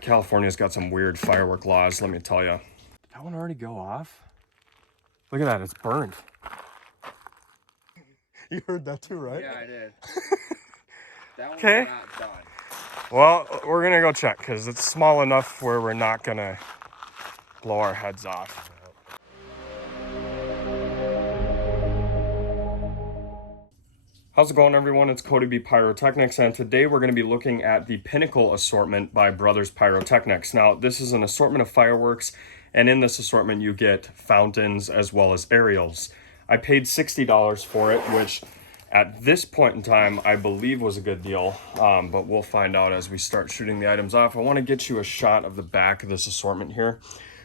California's got some weird firework laws, let me tell you. Did that one already go off? Look at that, it's burned. You heard that too, right? Yeah, I did. That one's Okay. not done. Well, we're gonna go check because it's small enough where we're not gonna blow our heads off. How's it going, everyone? It's CodyBPyrotechnics, and today we're going to be looking at the Pinnacle Assortment by Brothers Pyrotechnics. Now, this is an assortment of fireworks, and in this assortment you get fountains as well as aerials. I paid $60 for it, which at this point in time I believe was a good deal, but we'll find out as we start shooting the items off. I want to get you a shot of the back of this assortment here.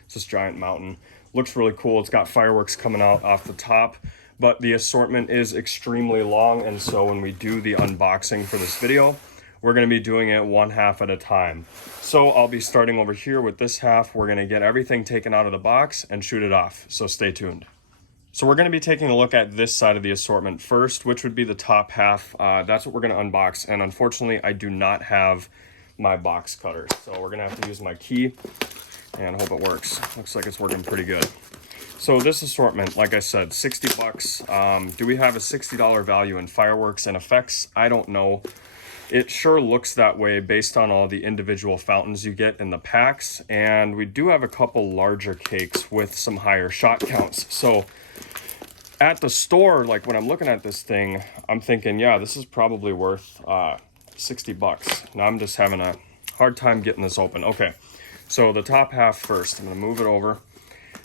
It's this giant mountain. Looks really cool. It's got fireworks coming out off the top. But the assortment is extremely long, and so when we do the unboxing for this video, we're going to be doing it one half at a time. So I'll be starting over here with this half. We're going to get everything taken out of the box and shoot it off, so stay tuned. So we're going to be taking a look at this side of the assortment first, which would be the top half. That's what we're going to unbox, and unfortunately I do not have my box cutter, so we're going to have to use my key and hope it works. Looks like it's working pretty good. So this assortment, like I said, 60 bucks. Do we have a $60 value in fireworks and effects? I don't know. It sure looks that way based on all the individual fountains you get in the packs. And we do have a couple larger cakes with some higher shot counts. So at the store, like when I'm looking at this thing, I'm thinking, yeah, this is probably worth 60 bucks. Now I'm just having a hard time getting this open. Okay, so the top half first. I'm gonna move it over.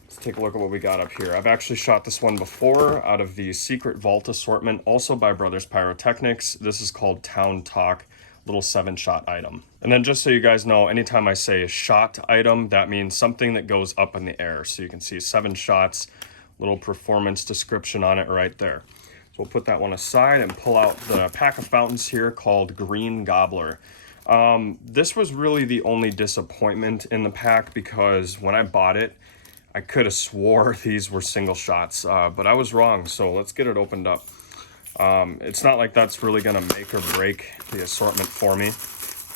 Let's take a look at what we got up here. I've actually shot this one before out of the Secret Vault assortment, also by Brothers Pyrotechnics. This is called Town Talk, little 7-shot item. And then just so you guys know, anytime I say shot item, that means something that goes up in the air. So you can see 7 shots, little performance description on it right there. So we'll put that one aside and pull out the pack of fountains here called Green Gobbler. This was really the only disappointment in the pack because when I bought it, I could have swore these were single shots, but I was wrong, so let's get it opened up. It's not like that's really going to make or break the assortment for me,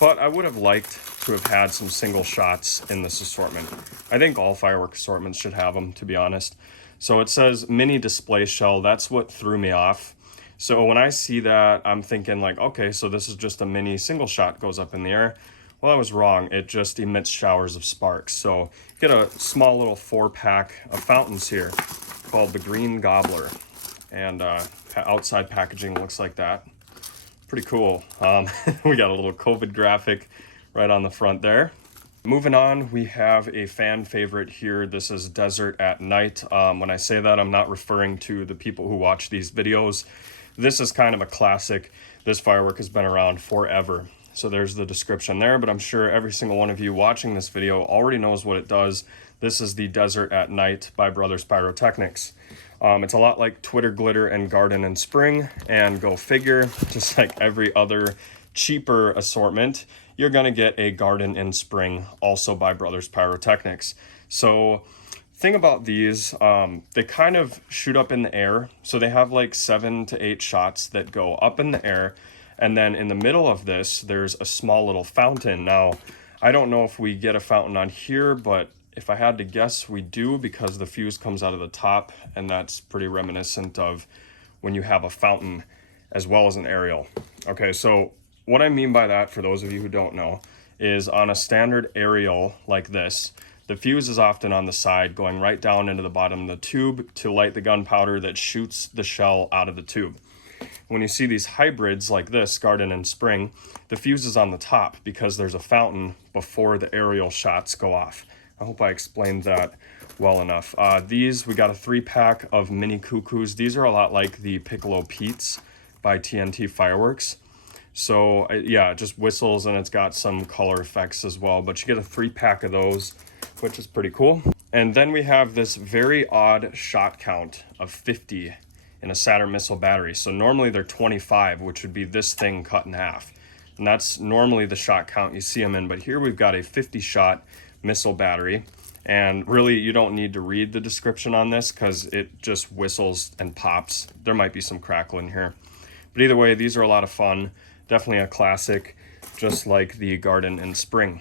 but I would have liked to have had some single shots in this assortment. I think all firework assortments should have them, to be honest. So it says mini display shell. That's what threw me off. So when I see that, I'm thinking like, okay, so this is just a mini single shot goes up in the air. Well, I was wrong. It just emits showers of sparks. So get a small little 4-pack of fountains here called the Green Gobbler. And outside packaging looks like that. Pretty cool. We got a little COVID graphic right on the front there. Moving on, we have a fan favorite here. This is Desert at Night. When I say that, I'm not referring to the people who watch these videos. This is kind of a classic. This firework has been around forever. So there's the description there, but I'm sure every single one of you watching this video already knows what it does. This is the Desert at Night by Brothers Pyrotechnics. It's a lot like Twitter Glitter and Garden and Spring, and go figure, just like every other cheaper assortment, you're gonna get a Garden and Spring also by Brothers Pyrotechnics. So thing about these, they kind of shoot up in the air. So they have like 7 to 8 shots that go up in the air. And then in the middle of this, there's a small little fountain. Now, I don't know if we get a fountain on here, but if I had to guess, we do because the fuse comes out of the top, and that's pretty reminiscent of when you have a fountain as well as an aerial. Okay, so what I mean by that, for those of you who don't know, is on a standard aerial like this, the fuse is often on the side going right down into the bottom of the tube to light the gunpowder that shoots the shell out of the tube. When you see these hybrids like this, Garden and Spring, the fuse is on the top because there's a fountain before the aerial shots go off. I hope I explained that well enough. These, we got a 3-pack of mini cuckoos. These are a lot like the Piccolo Pete's by TNT Fireworks. So yeah, it just whistles and it's got some color effects as well, but you get a 3-pack of those, which is pretty cool. And then we have this very odd shot count of 50 in a Saturn missile battery. So normally they're 25, which would be this thing cut in half. And that's normally the shot count you see them in, but here we've got a 50-shot missile battery. And really, you don't need to read the description on this because it just whistles and pops. There might be some crackle in here. But either way, these are a lot of fun. Definitely a classic, just like the Garden and Spring.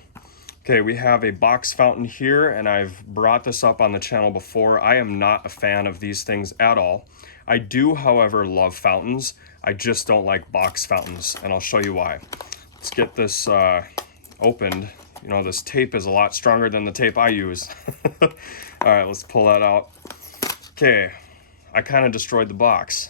Okay, we have a box fountain here, and I've brought this up on the channel before. I am not a fan of these things at all. I do, however, love fountains. I just don't like box fountains, and I'll show you why. Let's get this opened. You know, this tape is a lot stronger than the tape I use. All right, let's pull that out. Okay, I kind of destroyed the box.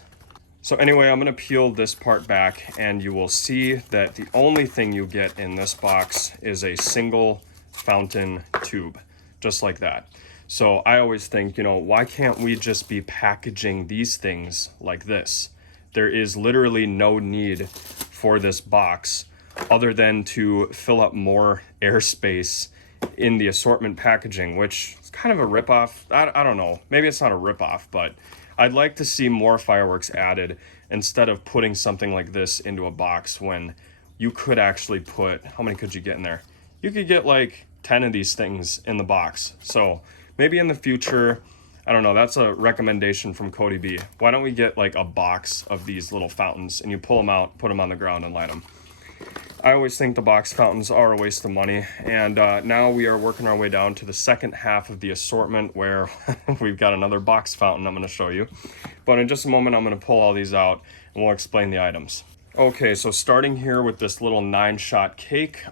So anyway, I'm gonna peel this part back, and you will see that the only thing you get in this box is a single fountain tube, just like that. So I always think, you know, why can't we just be packaging these things like this? There is literally no need for this box other than to fill up more airspace in the assortment packaging, which is kind of a ripoff. I don't know, maybe it's not a ripoff, but I'd like to see more fireworks added instead of putting something like this into a box when you could actually put, how many could you get in there? You could get like 10 of these things in the box. So maybe in the future, I don't know, that's a recommendation from Cody B. Why don't we get like a box of these little fountains and you pull them out, put them on the ground and light them. I always think the box fountains are a waste of money, and now we are working our way down to the second half of the assortment where we've got another box fountain I'm going to show you. But in just a moment, I'm going to pull all these out and we'll explain the items. Okay, so starting here with this little 9-shot cake.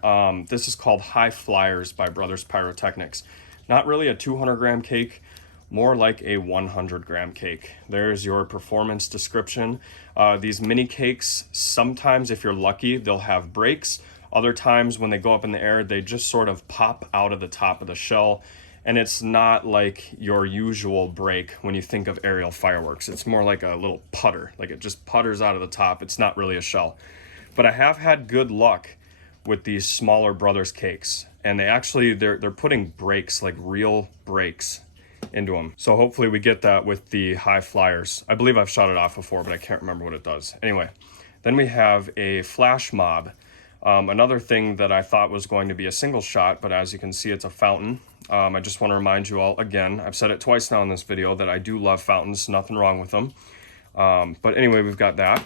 This is called High Flyers by Brothers Pyrotechnics. Not really a 200-gram cake, more like a 100-gram cake. There's your performance description. These mini cakes, sometimes if you're lucky, they'll have breaks. Other times when they go up in the air, they just sort of pop out of the top of the shell. And it's not like your usual break when you think of aerial fireworks. It's more like a little putter, like it just putters out of the top. It's not really a shell. But I have had good luck with these smaller Brothers cakes. And they actually, they're putting breaks, like real breaks, into them. So hopefully we get that with the High Flyers. I believe I've shot it off before, but I can't remember what it does. Anyway, then we have a flash mob. Another thing that I thought was going to be a single shot, but as you can see, it's a fountain. I just want to remind you all, again, I've said it twice now in this video, that I do love fountains, nothing wrong with them. But anyway, we've got that.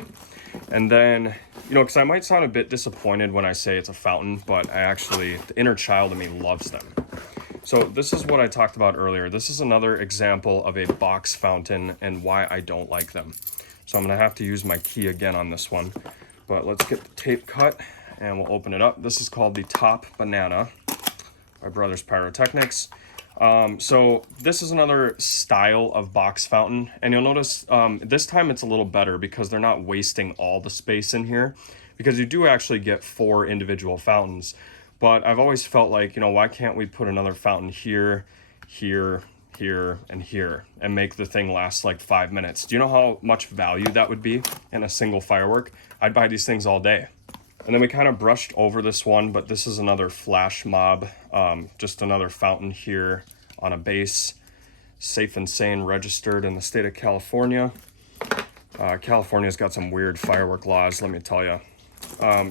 And then, you know, because I might sound a bit disappointed when I say it's a fountain, but I actually, the inner child in me loves them. So this is what I talked about earlier. This is another example of a box fountain and why I don't like them. So I'm gonna have to use my key again on this one, but let's get the tape cut and we'll open it up. This is called the Top Banana by Brothers Pyrotechnics. So this is another style of box fountain, and you'll notice this time it's a little better because they're not wasting all the space in here, because you do actually get 4 individual fountains. But I've always felt like, you know, why can't we put another fountain here, here, here, and here, and make the thing last like 5 minutes? Do you know how much value that would be in a single firework? I'd buy these things all day. And then we kind of brushed over this one, but this is another flash mob, just another fountain here on a base, safe and sane, registered in the state of California. California's got some weird firework laws, let me tell you.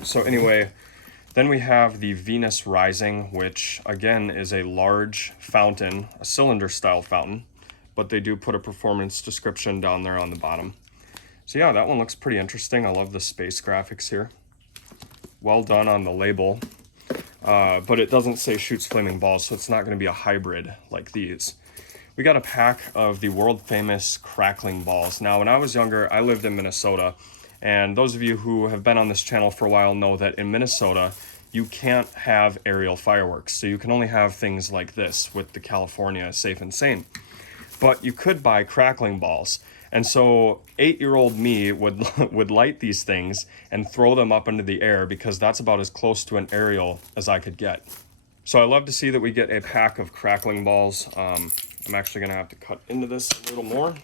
So anyway, then we have the Venus Rising, which again is a large fountain, a cylinder style fountain, but they do put a performance description down there on the bottom. So yeah, that one looks pretty interesting. I love the space graphics here. Well done on the label, but it doesn't say shoots flaming balls, so it's not going to be a hybrid like these. We got a pack of the world famous Crackling Balls. Now, when I was younger, I lived in Minnesota, and those of you who have been on this channel for a while know that in Minnesota, you can't have aerial fireworks. So you can only have things like this with the California Safe and Sane. But you could buy Crackling Balls. And so 8-year-old me would light these things and throw them up into the air, because that's about as close to an aerial as I could get. So I love to see that we get a pack of Crackling Balls. I'm actually gonna have to cut into this a little more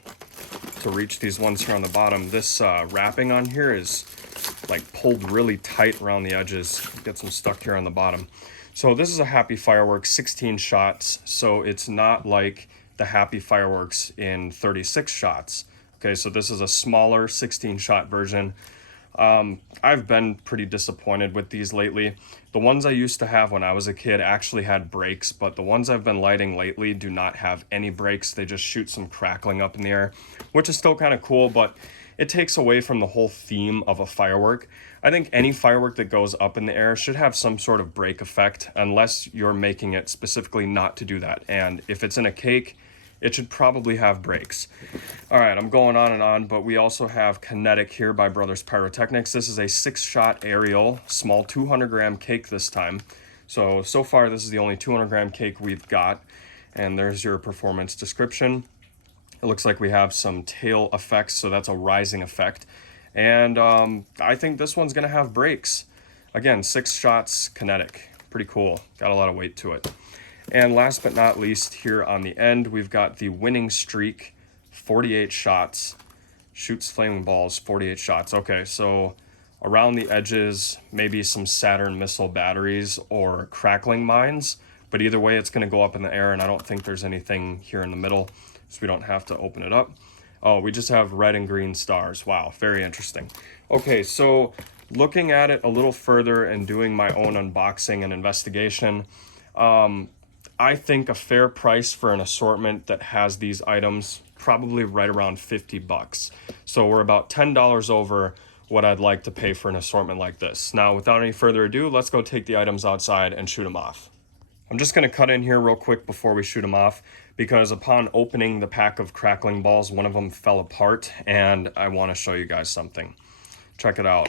to reach these ones here on the bottom. This wrapping on here is like pulled really tight around the edges. Gets them stuck here on the bottom. So this is a Happy Fireworks 16 shots. So it's not like the Happy Fireworks in 36 shots. Okay, so this is a smaller 16-shot version. I've been pretty disappointed with these lately. The ones I used to have when I was a kid actually had brakes, but the ones I've been lighting lately do not have any brakes. They just shoot some crackling up in the air, which is still kind of cool, but it takes away from the whole theme of a firework. I think any firework that goes up in the air should have some sort of break effect, unless you're making it specifically not to do that. And if it's in a cake, it should probably have brakes. All right, I'm going on and on, but we also have Kinetic here by Brothers Pyrotechnics. This is a 6-shot aerial, small 200-gram cake this time. So far, this is the only 200-gram cake we've got. And there's your performance description. It looks like we have some tail effects, so that's a rising effect. And I think this one's gonna have brakes. Again, 6 shots, Kinetic. Pretty cool, got a lot of weight to it. And last but not least, here on the end, we've got the Winning Streak, 48 shots. Shoots flaming balls, 48 shots. Okay, so around the edges, maybe some Saturn missile batteries or crackling mines. But either way, it's gonna go up in the air, and I don't think there's anything here in the middle, so we don't have to open it up. Oh, we just have red and green stars. Wow, very interesting. Okay, so looking at it a little further and doing my own unboxing and investigation, I think a fair price for an assortment that has these items, probably right around 50 bucks. So we're about $10 over what I'd like to pay for an assortment like this. Now, without any further ado, let's go take the items outside and shoot them off. I'm just gonna cut in here real quick before we shoot them off, because upon opening the pack of Crackling Balls, one of them fell apart, and I wanna show you guys something. Check it out.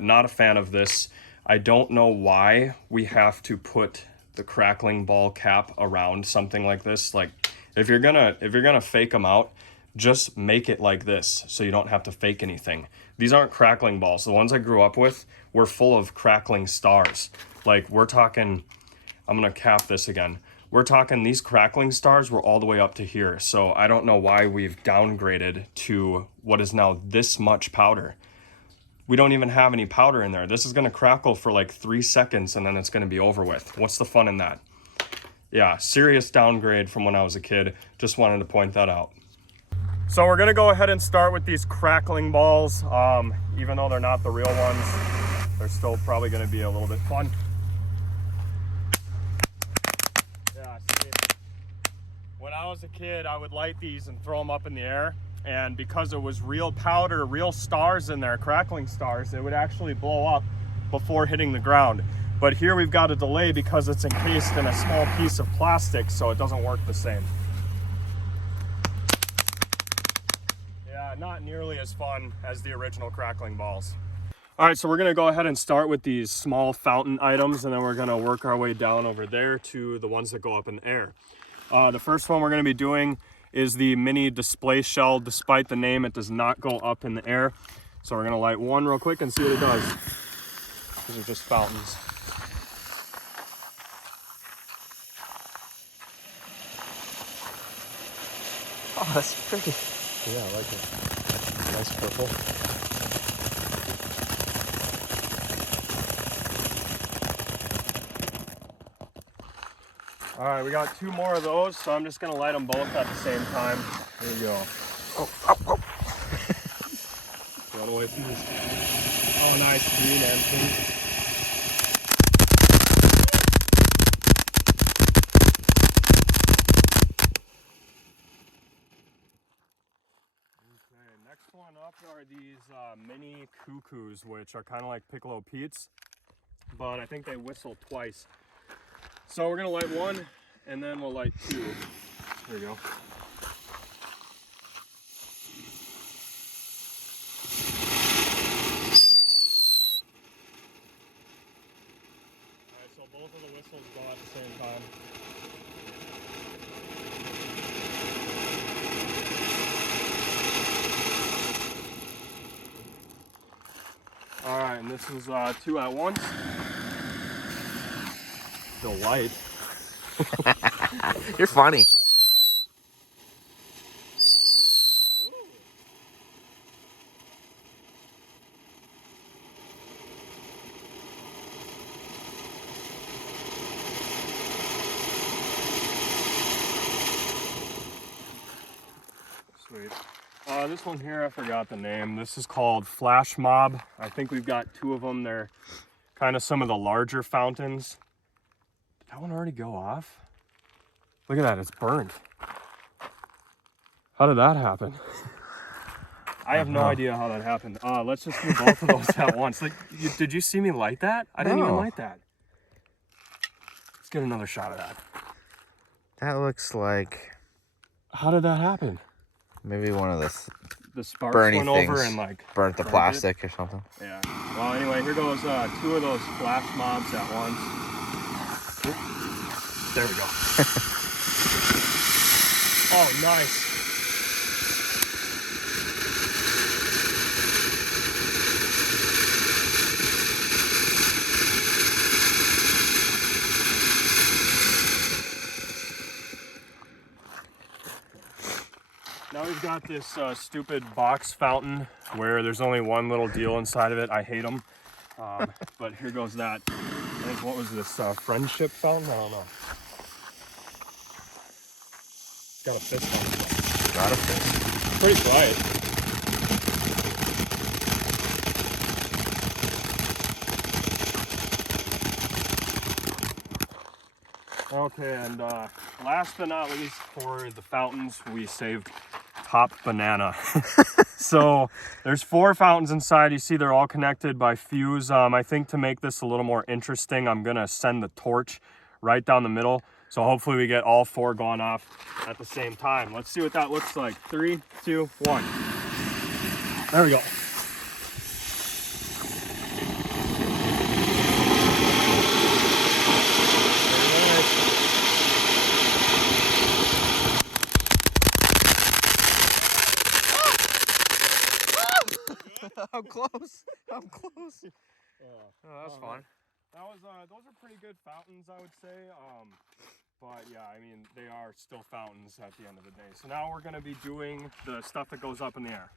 Not a fan of this. I don't know why we have to put the Crackling Ball cap around something like this. Like, if you're gonna fake them out, just make it like this so you don't have to fake anything. These aren't Crackling Balls. The ones I grew up with were full of crackling stars. Like, we're talking, I'm gonna cap this again. We're talking, these crackling stars were all the way up to here. So I don't know why we've downgraded to what is now this much powder. We don't even have any powder in there. This is gonna crackle for like 3 seconds and then it's gonna be over with. What's the fun in that? Yeah, serious downgrade from when I was a kid. Just wanted to point that out. So we're gonna go ahead and start with these Crackling Balls. Even though they're not the real ones, they're still probably gonna be a little bit fun. Yeah, see, when I was a kid, I would light these and throw them up in the air. And because it was real powder, real stars in there, crackling stars, it would actually blow up before hitting the ground. But here we've got a delay because it's encased in a small piece of plastic, so it doesn't work the same. Yeah, not nearly as fun as the original Crackling Balls. All right, so we're gonna go ahead and start with these small fountain items, and then we're gonna work our way down over there to the ones that go up in the air. The first one we're gonna be doing is the mini display shell. Despite the name, it does not go up in the air. So we're gonna light one real quick and see what it does. These are just fountains. Oh, that's pretty. Yeah, I like it. Nice purple. All right, we got 2 more of those, so I'm just gonna light them both at the same time. There we go. Oh, oh, oh. Run away from this. Oh, nice, green and pink. Okay, next one up are these mini cuckoos, which are kind of like Piccolo Pete's, but I think they whistle twice. So we're gonna light one, and then we'll light 2. There we go. Alright, so both of the whistles go at the same time. Alright, and this is 2 at once. Still light. You're funny. Sweet. This one here, I forgot the name. This is called Flash Mob. I think we've got 2 of them. They're kind of some of the larger fountains. Did that one already go off? Look at that, it's burnt. How did that happen? I have no idea how that happened. Let's just do both of those at once. Like, did you see me light that? I didn't even light that. Let's get another shot of that. That looks like... How did that happen? Maybe one of the sparks burning went over things and like burnt the plastic or something. Yeah. Well, anyway, here goes 2 of those flash mobs at once. Oop. There we go. Oh, nice. Now we've got this stupid box fountain where there's only one little deal inside of it. I hate them. But here goes that. I think, what was this? Friendship fountain? I don't know. Got a fist on it. Got a fist. Pretty quiet. Okay, and last but not least, for the fountains, we saved top banana. So there's 4 fountains inside. You see they're all connected by fuse. I think to make this a little more interesting, I'm gonna send the torch right down the middle. So hopefully we get all 4 going off at the same time. Let's see what that looks like. 3, 2, 1. There we go. How close? How close? Oh, that's fun. That was those are pretty good fountains, I would say. But yeah, I mean, they are still fountains at the end of the day. So now we're gonna be doing the stuff that goes up in the air.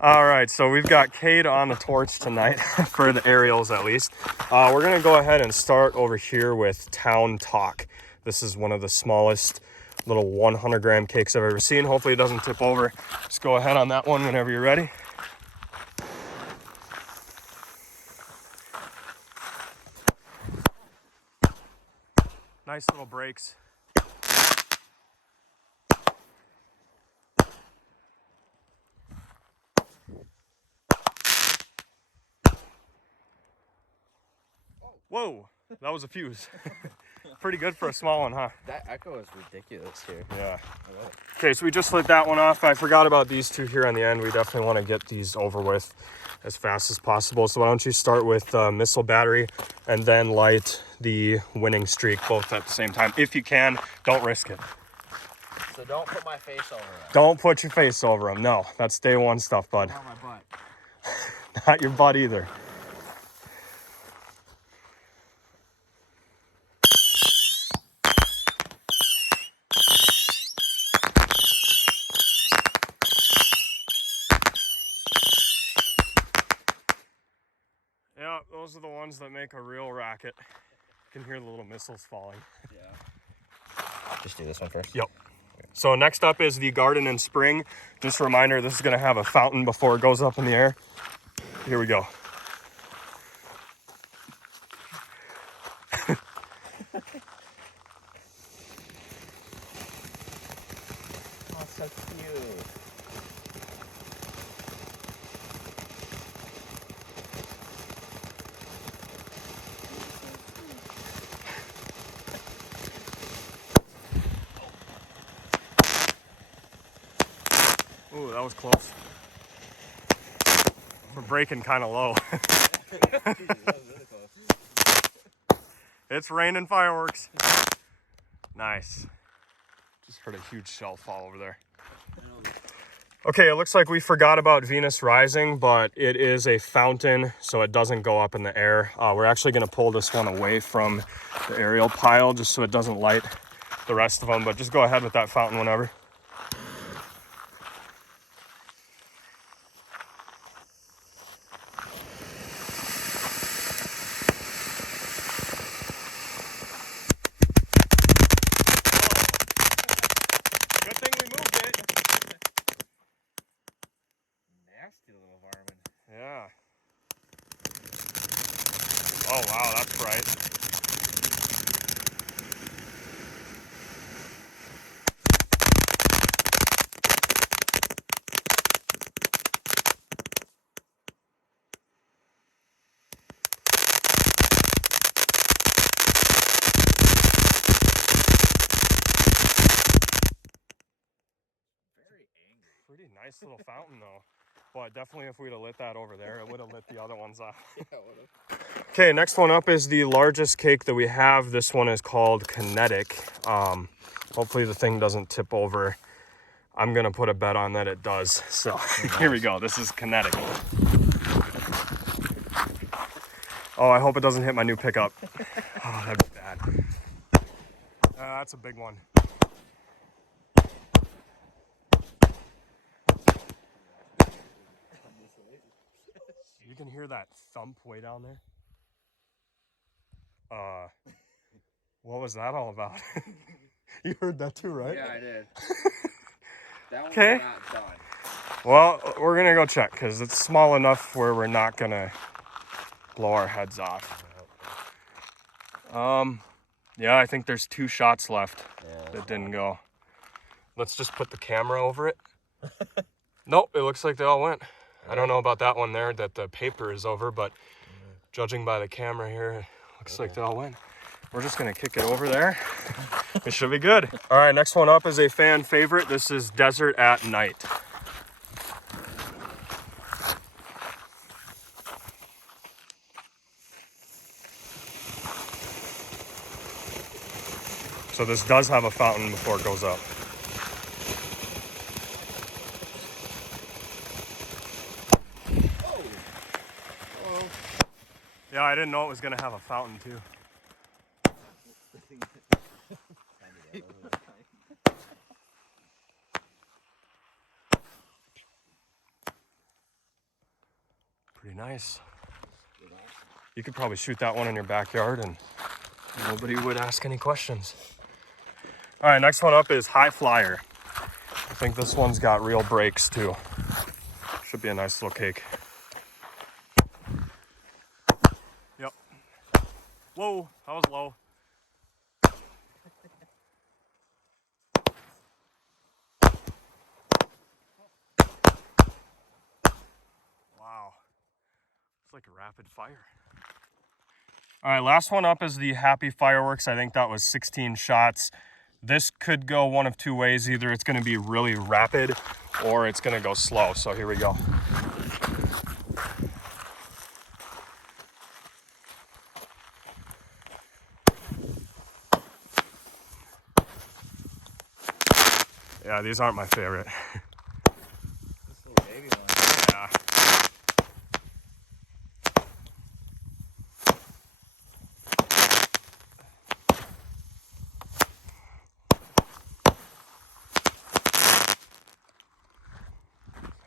All right, so we've got Cade on the torch tonight, for the aerials at least. We're gonna go ahead and start over here with Town Talk. This is one of the smallest little 100-gram cakes I've ever seen. Hopefully it doesn't tip over. Just go ahead on that one whenever you're ready. Nice little breaks. Whoa, that was a fuse. Pretty good for a small one, huh? That echo is ridiculous here. Yeah. Okay, so we just lit that one off. I forgot about these 2 here on the end. We definitely want to get these over with as fast as possible. So why don't you start with missile battery and then light the winning streak both at the same time. If you can, don't risk it. So don't put my face over it. Don't put your face over them. No, that's day 1 stuff, bud. Not my butt. Not your butt either. Yeah, those are the ones that make a real racket. You can hear the little missiles falling. Yeah. Just do this one first. Yep. So next up is the garden and spring. Just a reminder, this is gonna have a fountain before it goes up in the air. Here we go. Oh, so cute. Ooh, that was close. We're breaking kind of low. It's raining fireworks. Nice. Just heard a huge shell fall over there. Okay, it looks like we forgot about Venus Rising, but it is a fountain, so it doesn't go up in the air. We're actually gonna pull this one away from the aerial pile just so it doesn't light the rest of them, but just go ahead with that fountain whenever. Nasty little varmint. Yeah. Oh, wow, that's bright. Nice little fountain though. But definitely if we'd have lit that over there, it would have lit the other ones off. Yeah, it would've. Okay, next one up is the largest cake that we have. This one is called Kinetic. Hopefully the thing doesn't tip over. I'm gonna put a bet on that it does. So here we go. This is Kinetic. Oh, I hope it doesn't hit my new pickup. Oh, that'd be bad. That's a big one. You can hear that thump way down there. What was that all about? You heard that too, right? Yeah, I did. That one's Okay. not done. Well, we're gonna go check because it's small enough where we're not gonna blow our heads off. Yeah, I think there's 2 shots left that didn't go. Let's just put the camera over it. Nope, it looks like they all went. I don't know about that one there that the paper is over, but judging by the camera here, it looks like they all went. We're just gonna kick it over there. It should be good. All right, next one up is a fan favorite. This is Desert at Night. So this does have a fountain before it goes up. Oh. Yeah, I didn't know it was gonna have a fountain too. Pretty nice. You could probably shoot that one in your backyard and nobody would ask any questions. All right, next one up is High Flyer. I think this one's got real brakes too. Should be a nice little cake. Yep. Whoa, that was low. Wow. It's like a rapid fire. All right, last one up is the Happy Fireworks. I think that was 16 shots. This could go one of 2 ways. Either it's gonna be really rapid or it's gonna go slow. So here we go. Yeah, these aren't my favorite. This little baby one. Yeah.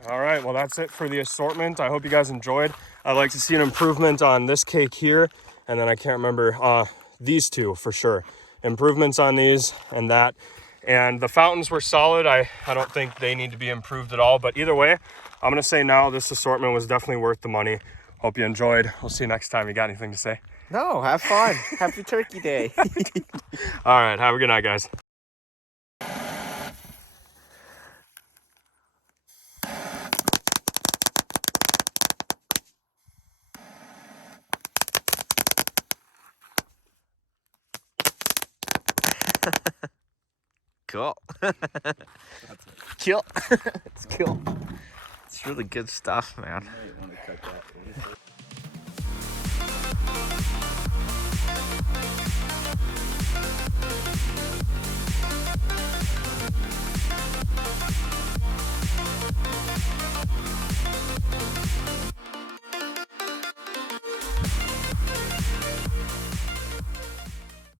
All right, well, that's it for the assortment. I hope you guys enjoyed. I'd like to see an improvement on this cake here, and then I can't remember these 2 for sure. Improvements on these and that. And the fountains were solid. I don't think they need to be improved at all, but either way, I'm gonna say now this assortment was definitely worth the money. Hope you enjoyed. We'll see you next time. You got anything to say? No, have fun. Happy Turkey Day. All right, have a good night, guys. Cool. Kill. It's cool. It's really good stuff, man.